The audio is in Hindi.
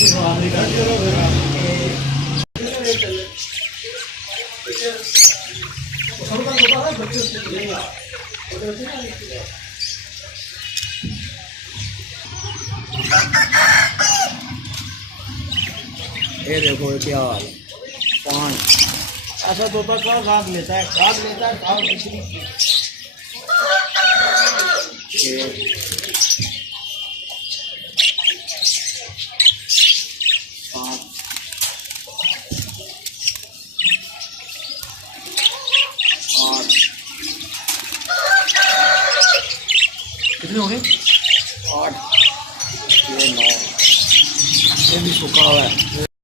ये देखो क्या हाल, पाँच ऐसा तोता का घास लेता है, घास लेता है, घास दूसरी कितने हो गए?